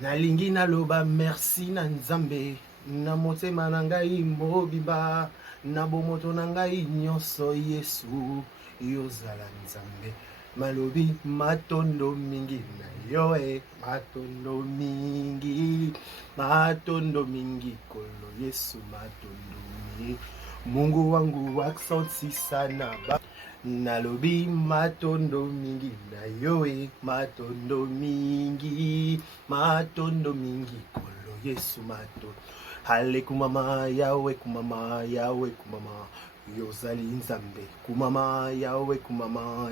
Nalingi naloba merci na nzambe na motema na ngai mobimba na bomoto na ngai nyonso Yesu yozala nzambe malobi matondo mingi na yo matondo mingi kolo Yesu matondo mingi Mungu wangu aksanti sana ba nalobi matondo mingi na yo matondo mingi kolo Yesu matondo hale kumama yawe kumama yozali nzambe kumama yawe kumama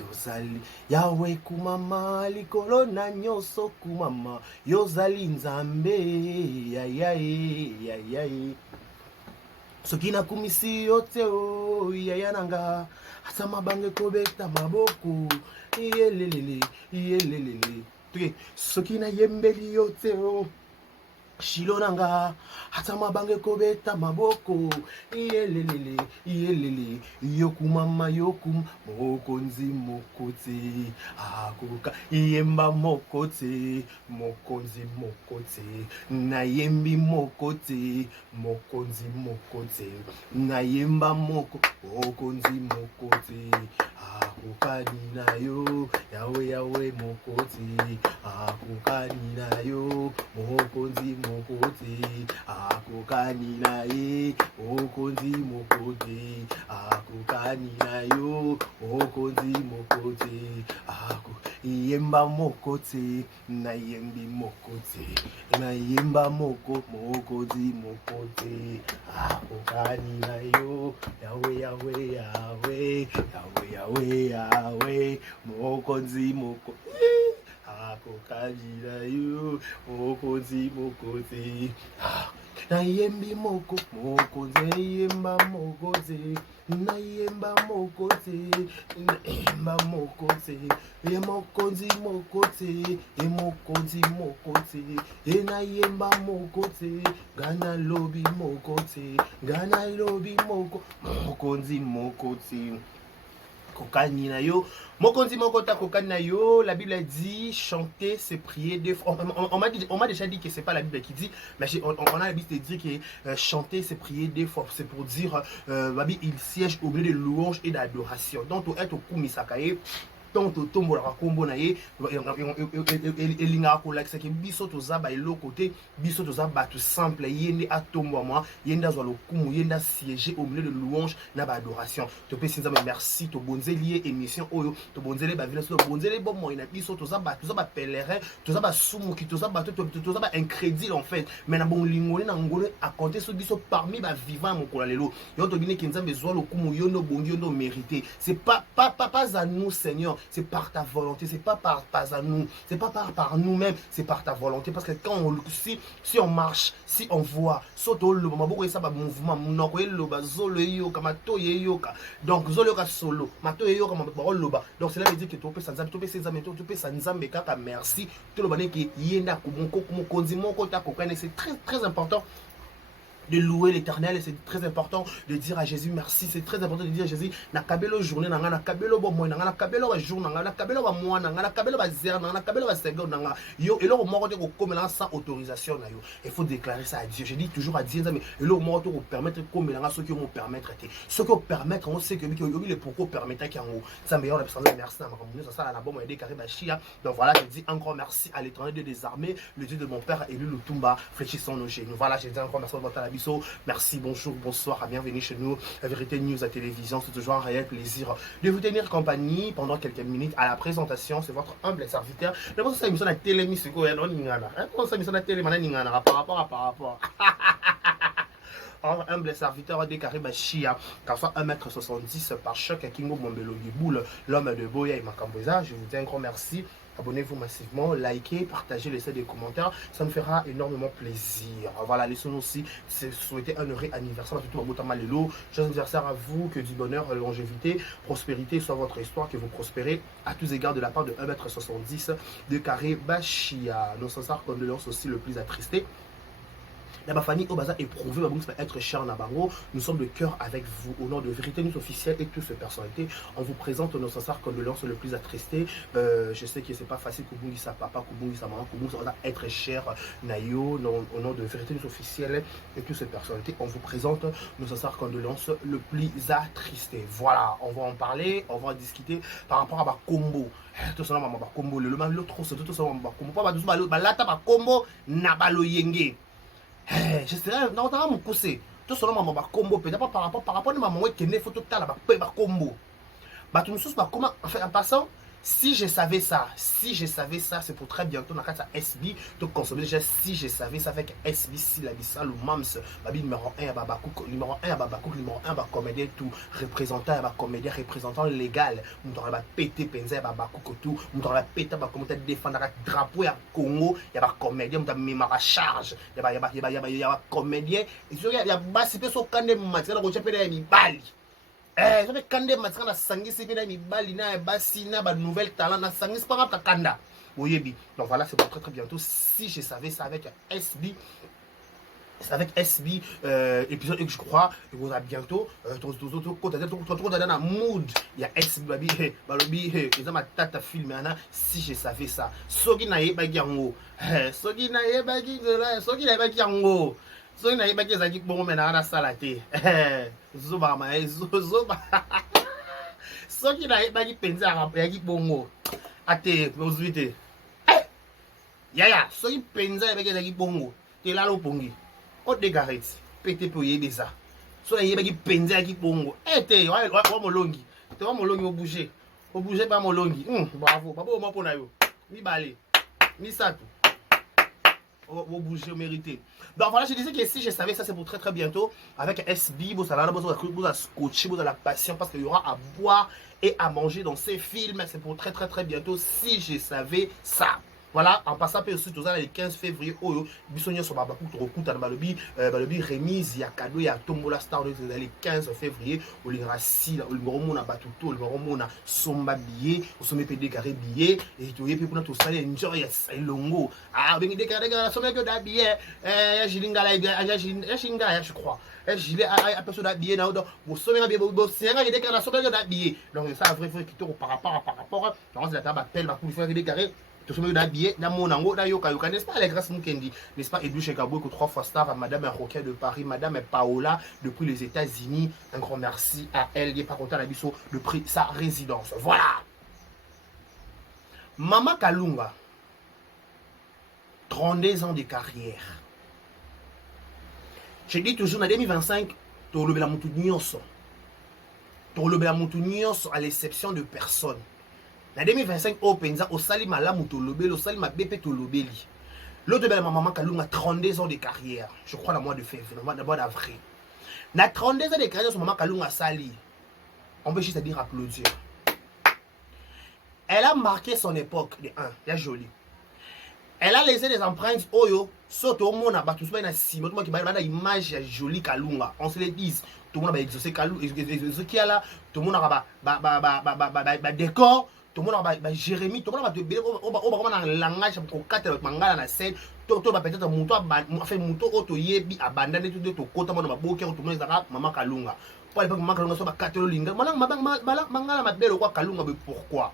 yozali yawe kumama likolo na nyonso kumama yozali nzambe yayae soki nakumisi yo te o yaya nanga ata mabange kobeta maboko yelelele soki nayembeli yo te o shilo nanga ata mabange kobeta maboko yelelele yokumama mokonzi mokote akoka yemba mokote mokonzi mokote nayembi mokote mokonzi mokote nayemba mokonzi mokote akokani na yo yawe mokote akokani na yo mokonzi mokote akokani na ye mokonzi mokote akokani na yo mokonzi mokote yemba mokote nayembi mokote nayemba mokonzi mokote akokani na yo yawe mokonzi mokote akokani na yo mokonzi mokote nayembi mokonzi nayemba mokote nayemba mokote ye mokonzi mokote nayemba mokote gana lobi mokote mokonzi mokote kokani na yo mokonzi mokota kokani na yo. La Bible dit chanter c'est prier deux fois. On m'a déjà dit que c'est pas la Bible qui dit, mais on a l'habitude de dire que chanter c'est prier deux fois. C'est pour dire il siège au milieu de louange et d'adoration. Donc être au kumisakaye tonto tombo la kombo na ye elinga ko lakisa ke biso toza ba elo côté biso toza ba tout simple yende atombo moi yenda zo lokumu yenda siéger au milieu de louange na ba adoration to pe sinza merci to bonzeli émission oyo to bonzeli ba village to bonzeli bon moi na biso toza ba pèlerin toza ba sumu ki toza ba incrédule en fait mais na bon lingoli na ngolo a compter so biso parmi ba vivant mon kola lelo yo to bine kinza besoin lokumu yo no bongi yo no mérité c'est pas à nous Seigneur. C'est par ta volonté, c'est pas à nous, c'est pas par nous-mêmes, c'est par ta volonté. Parce que quand si on marche, si on voit, soto le maboko ça ba mouvement, munoko le ba zolo yoka mato yoka. Donc zolo yoka solo, mato yoka maboko loba. Donc cela veut dire que tu peux sans tu peux sans tu peux sans nzambe kaka merci. Tout le bane ki yenda kumoko konzi moko ta kokane, c'est très important de louer l'Éternel, c'est très important de dire à Jésus merci, c'est très important de dire à Jésus nakabelo journée nanga nakabelo bo moy nanga nakabelo ba jour nanga nakabelo ba mois nanga nakabelo ba zer nanga nakabelo ba seconde nanga yo et là moko te ko komela sans autorisation na yo. Il faut déclarer ça à Dieu. Je dis toujours à Dieu mais et là moko te ko permettre komela ce qui me permettre te ce qui permettre on sait que le pourquoi permettre qu'il y a ça meilleur la personne merci na makamune ça la bon aider carré ba chia. Donc voilà, je dis encore merci à l'Éternel des armées, le Dieu de mon père Élu Lutumba, fléchissons nos genoux. Voilà, je dis encore merci à votre merci, bonjour, bonsoir, bienvenue chez nous. La Vérité News à télévision, c'est toujours un réel plaisir de vous tenir compagnie pendant quelques minutes à la présentation. C'est votre humble serviteur. Mais bon, ça, émission à télé, par rapport. Humble serviteur des Caribachia, car soit 1m70 par choc à Kingo Mombelo Giboul, l'homme de Boya et Makamboza. Je vous dis un grand merci. Abonnez-vous massivement, likez, partagez, laissez des commentaires, ça me fera énormément plaisir. Voilà, laissons-nous aussi souhaiter un heureux anniversaire à tout le monde. Joyeux anniversaire à vous, que du bonheur, longévité, prospérité soit votre histoire, que vous prospérez à tous égards de la part de 1m70 de Caribachia. Nos sincères condoléances aussi le plus attristé La famille au bazar éprouvé, être cher Nabango. Nous sommes de cœur avec vous. Au nom de Vérité News officielle et toutes ces personnalités, on vous présente nos sincères condoléances le plus attristé. Je sais que c'est pas facile que vous sa papa, que vous sa maman, que vous être cher Nayo. Au nom de Vérité News officielle et toutes ces personnalités, on vous présente nos sincères condoléances le plus attristé. Voilà, on va en parler, on va en discuter par rapport à ma combo. Tout ça, ma combo, le mal l'autre, tout ça, ma combo, pas ma combo, nabaloyenge. Je serais dans mon conseil. Tout cela m'a combo peut-être pas par rapport à maman qui est photo tala ba combo. Bah tout nous bah comment en fait en passant si je savais ça, c'est pour très bientôt dans la SB de consommer déjà si je savais ça avec SB si la bissa le mams babi numéro 1 à Babakouk numéro 1 à Babakouk numéro 1 à comédien tout représentant à comédien représentant légal nous dans la pété penza à Babakouk tout nous dans la pété ba comment défendre le drapeau à Congo il y a comédien nous mémoire à charge il y a comédien et il y a basi pe so kande matina ko chapela mi bali ça fait kande matika na sangisi pe na mibali na basi na ba nouvelle talent na sangisi pas ka kanda oyebi donc voilà c'est pour très très bientôt si je savais ça avec SB épisode que je crois et vous a bientôt dans la mood il y a SB babi ils ont ma tata filmé si je savais ça soki na ye bagi yango soki na ye bagi yango soki na ye bagi ezaki bongo mena na sala te zoba ma zoba soki na ye bagi penza yaki bongo ate ozwite yaya soki penza ye bagi ezaki bongo te lalo bongi o dégarrete pété pour yé ça so yé bagi penza yaki bongo te wa molongi te wa molongi au bouger pas molongi bravo babo mo pona yo mi balé mi satou au bouger au mérité. Donc voilà, je disais que si je savais ça c'est pour très très bientôt avec SB vous allez scotcher vous avez la passion parce qu'il y aura à boire et à manger dans ces films, c'est pour très très très bientôt si je savais ça. Voilà, en passant par tout ça le 15 février oyo bisonyo so baba ku to kuta na balobi remise ya cadeau ya Tombola Star le 15 février au lingara si au lingoro na batuto le lingoro na somba billet au sommet PD carré billet et to yepi kuna to sale enjoy ya longo bengi de carré la sommet que da billet ya jilingala ya jilingala je crois gilet à personne d'habillé na do au sommet na billet bo senga de carré la sommet que d'habillé donc ça vrai qui to par rapport dans la table appelle va pour faire des carrés tout ce monde habillé na monango na yoka n'est-ce pas les grâce Mukendi n'est-ce pas Edou Chekabou que 3 fois star à madame Roquet de Paris madame Paola depuis les États-Unis un grand merci à elle il est pas content d'Abisso de prix sa résidence voilà Mama Kalunga 32 ans de carrière je dis toujours en 2025 to lobela mutu nyonso à l'exception de personne. En 2025, au Penza, au Sali Malamu Tolobeli, au Sali Mabépé Tolobeli. L'autre belle maman Kalunga, 32 ans de carrière. Je crois, le mois de février, le mois d'avril. Na 32 ans de carrière, son maman Kalunga Sali. On peut juste dire applaudir. Elle a marqué son époque de 1. Elle est jolie. Elle a laissé des empreintes. Oyo, surtout au monde, tout le monde a Simon, tout le monde a une image jolie Kalunga. On se le dit. Tout le monde a exaucé Kalunga. Qui est là, tout le monde a décor. Tout le monde a Jérémy, tout le monde a un langage pour 4 mangala na scène. Tout le monde peut-être fait muto auto yebi abandonné tout de tout côté mon maboke tout le monde a maman Kalunga. Pour l'époque maman Kalunga so ba 4 linga. Mangala mabelo quoi Kalunga mais pourquoi?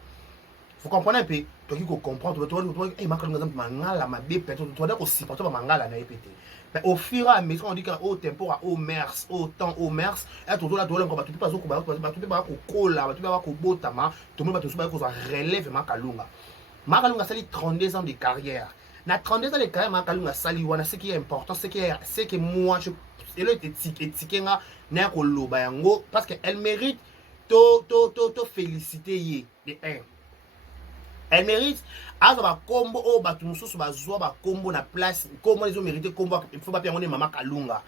Vous comprenez un peu? Toi qui comprends, tu vois, eh maman Kalunga mangala mabe peut-être tu dois aussi porter mangala na épété. Mais au fur et à mesure on dit qu'au tempo au mers au temps au mers et tout là tout tu peux pas ko kola tu peux pas ko botama tout le monde va te relève ma Kalunga sali 32 ans de carrière na 32 ans de carrière ma Kalunga sali wana ce qui est important c'est que moi je et le éthique na ko loba yango parce que elle mérite to féliciter ye de 1. Elle mérite avoir combo au batumusu bazwa ba combo na place comment ils ont mérité combo il faut pas perdre maman Kalunga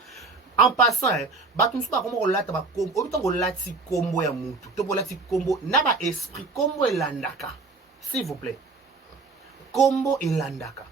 en passant batumusu ba combo lata ba combo au temps lati combo ya mutu to lati combo na ba esprit combo elandaka s'il vous plaît combo elandaka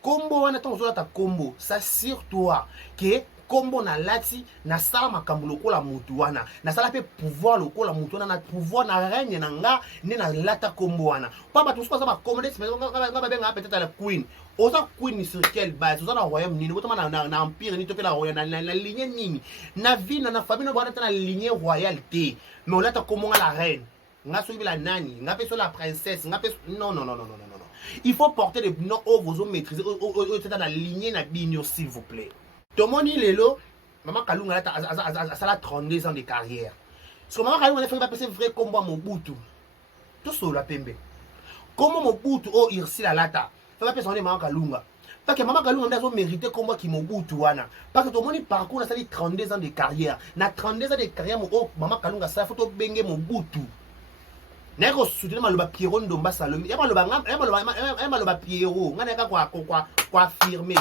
combo wana tant ozolata combo ça sur toi que kombo na lati na sala makambo lokola mutu wana na sala pe pouvoir lokola mutu wana na pouvoir na règne na nga ne na lata kombo wana pa ba tout ça ba kombo des nga ba benga peut-être la queen oza queen sur quelle base oza na royaume nini botama na empire ni to pe la royaume na lignée nini na vie na famille no bana na lignée royauté mais on lata kombo nga la reine nga so la nani nga pe so la princesse nga pe non non non non non non il faut porter des noms au vous maîtriser au dans la lignée na bino s'il vous plaît. Tomoni lelo maman Kalunga a ça 32 ans de carrière. So maman Kalunga a fait passer vrai combat Mobutu. Tout ça la pembe. Comment Mobutu oh irsi la lata. Fait pas personne maman Kalunga. Parce que maman Kalunga a mérité combat qui Mobutu wana. Parce que tomoni parcours a ça 32 ans de carrière. Na 32 ans de carrière oh maman Kalunga ça faut benge Mobutu. Nako soutenir maloba Pierrot Ndomba Salomé. Ya maloba Pierrot. Nga neka quoi affirmer.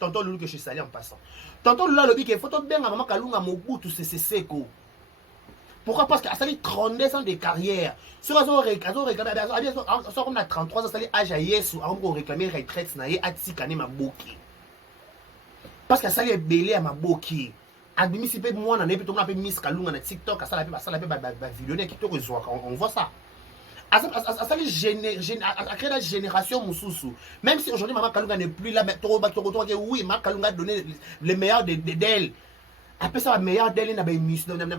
Tonton Loulou que je salue en passant. Tonton Loulou lobi que faut bien maman Kalunga Mobutu c'est seko. Pourquoi? Parce qu'à ça 32 ans de carrière. Sur azo réclamer ça comme na 33 ans ça âge à Yesu on réclamer retraite na ye atikane maboki. Parce qu'à ça est belé à maboki. Admisi pe moi na nepe to na pe Miss Kalunga na TikTok ça la pe ba vidéo qui to rezoa on voit ça. À créer la génération Moussousou. Même si aujourd'hui maman Kalunga n'est plus là, mais oui, maman Kalunga a donné le meilleur d'elle. Après ça, le meilleur d'elle, il y a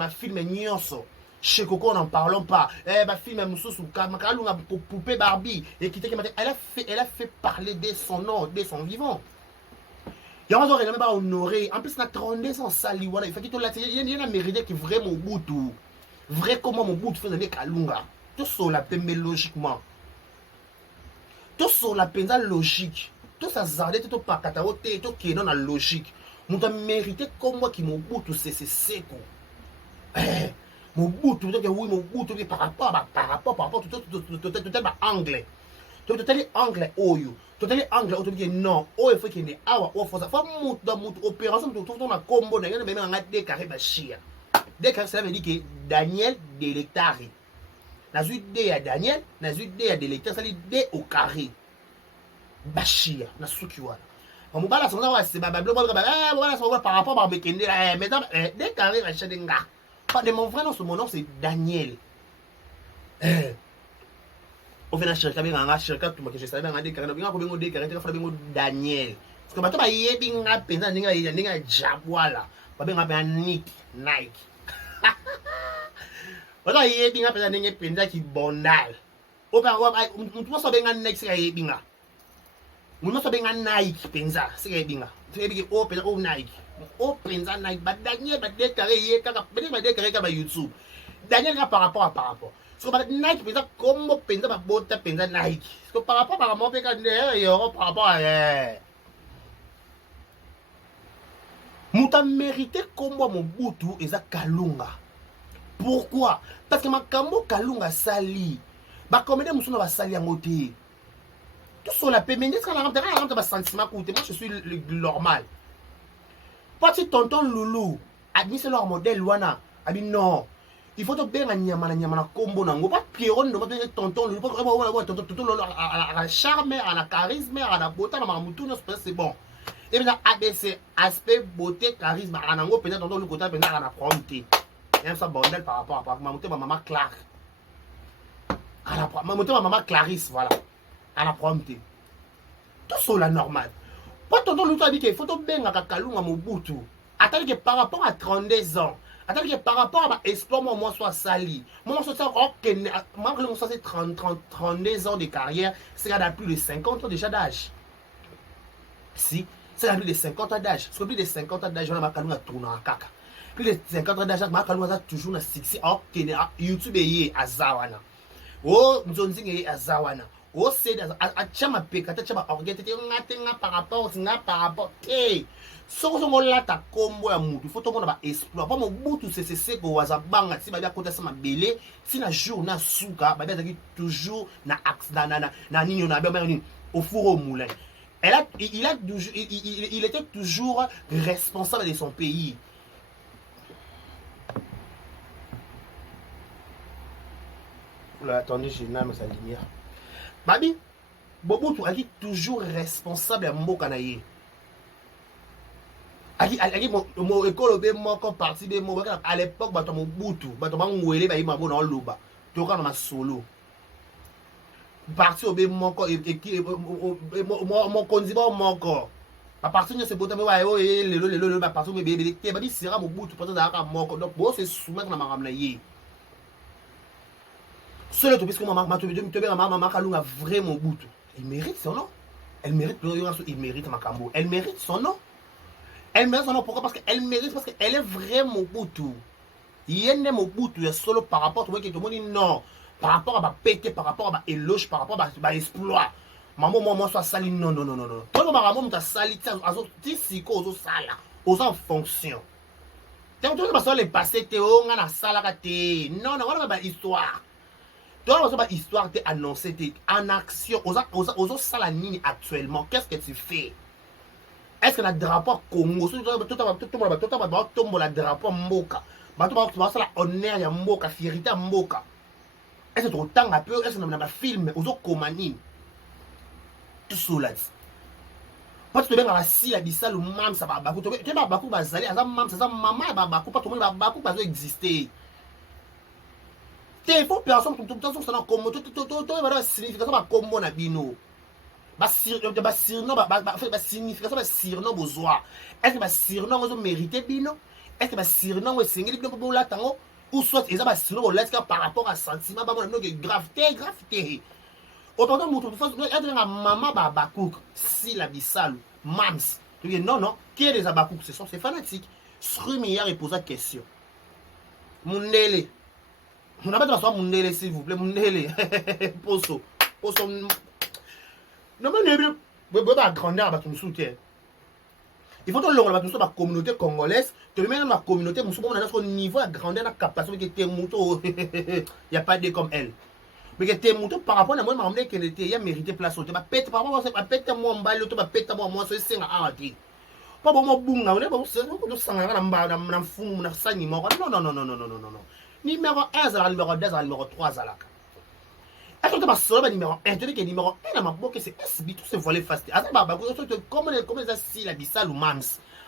un film Nyonso. Chez Coco, n'en parlons pas. Ma film Moussousou, Kalunga poupée Barbie. Et qui elle a fait parler de son nom, de son vivant. Il y a même pas honoré. En plus, il y a 32 ans sali. Voilà, il faut qu'il y ait un mérite qui est vraiment Mobutu. Vrai comment Mobutu fait de Kalunga. Tout ça la peine logiquement. Tout ça la peine logique. Tout ça zardé tout pas kataoté tout qui est dans la logique. Nous avons mérité comme moi qui Mobutu c'est seko. Mobutu donc oui Mobutu par rapport tout anglais. Tout anglais oyo. Tout anglais auto non. Oh il faut qu'il y ait awa oh faut ça. Faut mutu opération tout dans la combo na ngana même ngati décarré ba chia. Décarré ça veut dire que Daniel Delectari. Nazu D à Daniel, nazu D à Délecteur, ça dit D au carré. Bachia, na sukiwa. On m'a dit que c'est par rapport à Bekende, mais D carré, bachia denga. Pas de mon vrai nom, mon nom c'est Daniel. On vient à chercher, mais on a cherché tout le monde que je savais, on a D carré, on a D carré, on a Daniel. Parce que maintenant, il y a bien un pensa, il y a un Jaguar, on a un Nike. Wala yebinga pesa nenge penza ki bondal. Opa mtu so benga Nike sika yebinga. Mtu so benga Nike penza sika yebinga. Yebinga o penza o Nike. O penza Nike ba Daniel ba déclaré ye kaka ba déclaré ka ba YouTube. Daniel ka par rapport. So ba Nike penza comme penza ba bota penza Nike. So par rapport à mon peka ndé yo par rapport à Muta mérité comme Mobutu eza Kalunga. Pourquoi? Parce que makambo Kalunga sali. Ba comédien musuno ba sali en côté. Tout sur la paix, mais est-ce qu'on a un sentiment côté? Moi je suis le normal. Parti tonton Loulou, admis leur modèle wana. Abi non. Il faut te bien à nyama combo nango. Pas Pierrot de modèle tonton Loulou. Tonton Loulou à la charme, à la charisme, à la beauté, à la mamoutou, c'est bon. Et bien ABC aspect beauté, charisme, à nango peut-être tonton Loulou côté peut-être à la prompté. Il y a un bordel par rapport à ma maman Clark. Ma maman Clarisse, voilà. À la prompté. Tout ça là normal. Pas tonton Loulou a dit qu'il faut bien à Kalunga Mobutu. Attends que par rapport à 32 ans, attends que par rapport à exploit moi soit sali. Moi soit moi c'est 32 ans de carrière, c'est à plus de 50 ans déjà d'âge. Si, c'est à plus de 50 ans d'âge. Parce que plus de 50 ans d'âge, on a Kalunga tourné en caca. Plus de 50 ans d'âge, Kalunga toujours na 6 ans YouTube et Azawana. Oh, Nzonzing et Azawana. Oh, c'est à Chama Peka, Chama Orgete, par rapport, hey, on l'a ta combo à Moutou, il faut tout le monde explorer. Pas mon bout, c'est que Wazabanga, si ma côté ça m'a belé, si la jour na souka, ma bien toujours na axe, na nino, na bien au four au moulin. Il était toujours responsable de son pays. Là, attendez, j'ai une âme sa lumière. Babi, Bobo, tu as dit toujours responsable à Mbokanaye. mo école be moko parti be mo à l'époque bato Mobutu bato bangwele ba yima bona loba to kana ma solo parti obe moko mo konzi ba moko ba parti ne se bota me wa yo lelo ba parti me be ke ba bi sera Mobutu parti da ka moko donc bo se soumettre na makamna ye seul to puisque maman to be maman kalunga vraiment Mobutu il mérite son nom elle mérite il mérite makambo elle mérite son nom. Elle mérite son nom, pourquoi? Parce qu'elle mérite, parce qu'elle est vraiment Mobutu. Il y a un Mobutu, il y a solo par rapport à tout le monde dit non. Par rapport à ma pété, par rapport à ma éloge, par rapport à ma exploit. Maman, moi, soit sali, non. Toi, le maman, tu as sali, tu sais, aux sala, aux en fonction. Tu as les passés, tu as la sala, non, on a une histoire. Toi, on a une histoire, tu es annoncé, tu es en action, aux salanines actuellement. Qu'est-ce que tu fais? Est-ce que le drapeau Congo, tout le drapeau Mboka, tout la honneur ya Mboka, fierté Mboka. Est-ce que autant un peu, est-ce que dans un film, aux autres comanines, tout cela. Pas tout le monde si la bissal ou mam ça va bakou, tu vas bakou bazali, ça mam ça maman va bakou, pas tout le monde va bakou va exister. Il faut personne tout le temps ça dans comme tout va signification va comme na bino. Surnom signification surnom besoin. Est-ce que surnom vous méritez bino? Est-ce que surnom vous singeli bino pour la tango ou soit ils ont surnom par rapport à sentiment ba mon gravité. Autant de toute être un maman babakouk si la bissal mams. Tu dis non qui est les abakouk ce sont ces fanatiques. Strumière et pose la question. Mundele. On n'a pas de Mundele s'il vous plaît Mundele. Poso. Non, mais vous avez grandeur à votre soutien. Il faut que la communauté congolaise, tu mets dans la communauté, au niveau de grandeur, la capacité de moto, il n'y a pas de comme elle. Mais que tes motos par rapport à moi, je qu'elle était mérité place. Tu vas péter par rapport à péter moi en balle, tu vas péter moi, c'est un arrêté. Pas bon, boum, on est bon, c'est un sang en fou, on sang numéro. Non. Numéro 1, c'est numéro 2, c'est numéro 3, c'est là. Est-ce que tu as seulement numéro 1? Tu dis que numéro 1, à ma boque, c'est SB, tout se volé facile. Comment si la bissal ou mams?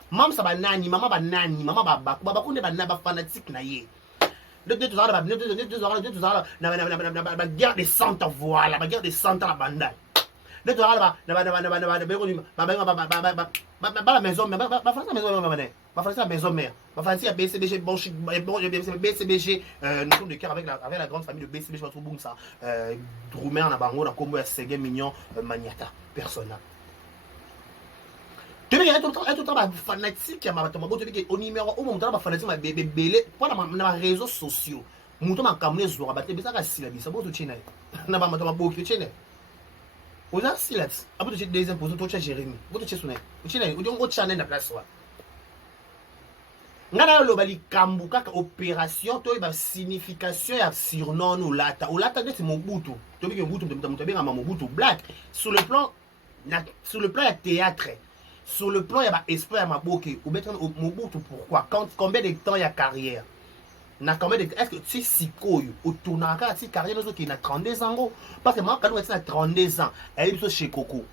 Mams, ça va nani, maman va nani, maman va bakou, bakou ne va naba fanatique na ye. La guerre des centres, voilà, la guerre des centres à la banda. La maison mère, la maison mère. Ma famille a BCBG, bon, BCBG, nous sommes de cœur avec la grande famille de BCBG, je trouve ça. Droumer en Abango, dans Combo, Ségué, Mignon, Maniata, personnel. Tu veux être tout le temps fanatique, au numéro 1, mon temps fanatique, ma bébé belé, pour les réseaux sociaux. Mon temps, ma caméra, je dois battre, mais ça, c'est la vie, ça va tout chiner. N'a pas ma beaucoup de chiner. Vous avez silence. Après, tu as des impôts, tu as Jérémy. Vous avez sonné. Vous avez un channel de place. Ngana lobali kambuka opération to ba signification ya surnom ou lata. Ou lata c'est Mobutu. To bi Mobutu to bi Mobutu black sur le plan ya théâtre. Sur le plan ya ba espoir ya maboke ou mettre Mobutu pourquoi combien de temps ya carrière? Na combien de est-ce que tu sais sikoyo otunaka si carrière nous qui na 32 ans parce que moi quand on est à 32 ans elle est chez Coco.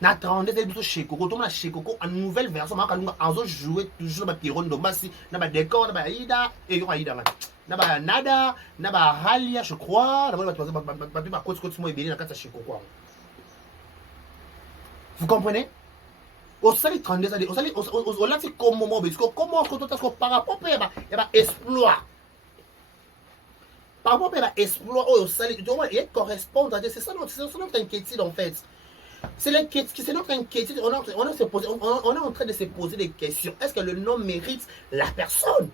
Na 32 ans chez Coco, tout le monde chez Coco en nouvelle version moi quand on jouer toujours ba Pierron Dombasi na ba décor na ba Aïda et yo Aïda na ba Nada na ba Halia je crois na ba coach moi ebeli na kata chez Coco. Vous comprenez? Au sali 32 ans, au là c'est comment comment par rapport à exploit. Par rapport à exploit au sali, il correspond à c'est ça notre inquiétude en fait. C'est notre inquiétude, on est en train de se poser des questions. Est-ce que le nom mérite la personne?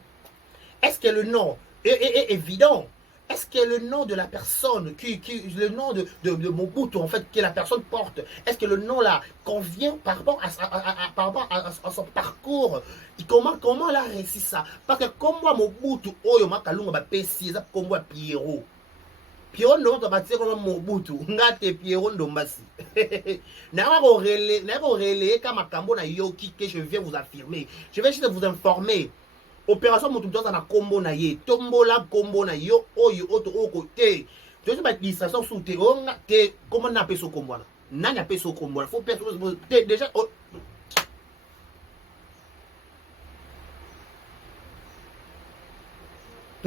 Est-ce que le nom est évident? Est-ce que le nom de la personne, le nom de Mobutu, en fait, que la personne porte, est-ce que le nom là convient par rapport à son parcours? Comment elle a réussi ça? Parce que comme moi, Mobutu, Oyo Makalunga, Pessi, comme moi, Pierrot. Pierrot, non, tu vas dire comme Mobutu, Ngate Pierrot Ndombasi. N'a pas relayé comme Makambo na Yoki que je viens vous affirmer. Je vais juste vous informer. Opération Motuto na combo na ye tombola combo na yo oyo oto oko te tu sais pas distraction sous te on te comment na peso combo na nani a peso combo faut déjà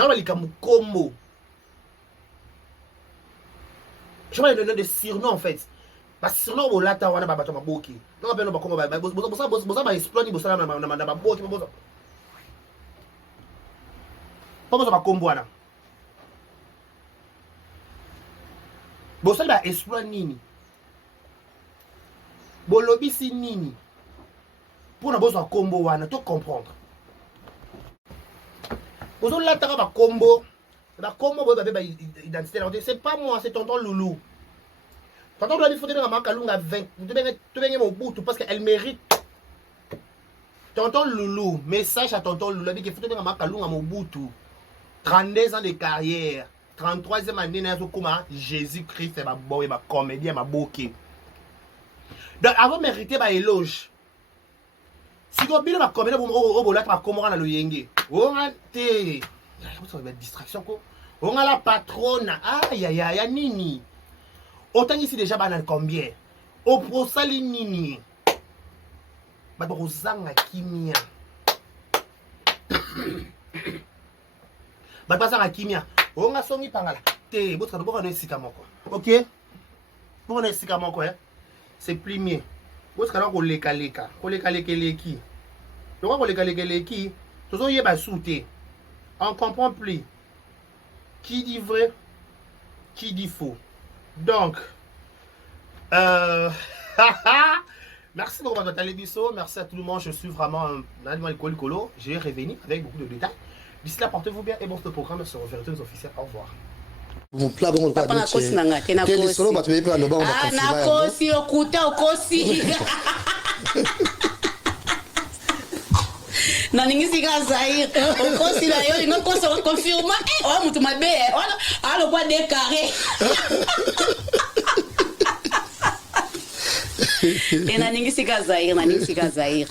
Non, mais il y a un combo. Je vois le nom de surnom en fait. Parce que surnom, on l'a ta wana baba toma boki. Non, ben non, comme baba. Bosa ba exploit ni bosa na boki bosa. Pas bosa ba combo wana. Bosa ba exploit nini. Bolobisi nini. Pour na bosa combo wana, tu comprendre. Bosa la ta ba combo. Ba combo ba ba identité. C'est pas moi, c'est tonton Loulou. Tonton Loulou, il faut dire à Kalunga 20. Tu viennes mon bout parce qu'elle mérite. Tonton Loulou, message à tonton Loulou, il faut dire à Kalunga mon bout. 32 ans de carrière. 33e année, Jésus-Christ, c'est ma boy, ma comédien, ma bouquet. Donc, avant de mériter ma éloge, si tu as bien ma comédien, vous avez comment on a le yenge. On a été. Ça va être distraction, quoi. On a la patronne. Aïe, aïe, aïe, nini. Autant ici déjà, banal combien? Au prosali nini. Bah, rosanga kimia. Bah, rosanga kimia. On a songi pangala. Te, vous savez, on a esika moko. Ok? On a esika moko, hein? C'est plié. Vous savez, on a leka leka. On leka leka leki. Donc, on leka leka leki. Tout ça, il y a sauté. On comprend plus. Qui dit vrai, qui dit faux. Donc, merci pour votre télévision. Merci à tout le monde. Je suis vraiment un animal colo. J'ai revenu avec beaucoup de détails. D'ici là, portez-vous bien et bon, ce programme sur Vérité Officielle. Au revoir. Mon plat bon pas na kosi na nga te na kosi. Solo ba tu veux pas no ba on a na kosi okuta okosi. Na ningisi ka Zaire. Okosi la yo ngo kosi o confirma. O mutu mabe. Alo kwa décarré. Na ningisi ka Zaire, na ningisi ka Zaire.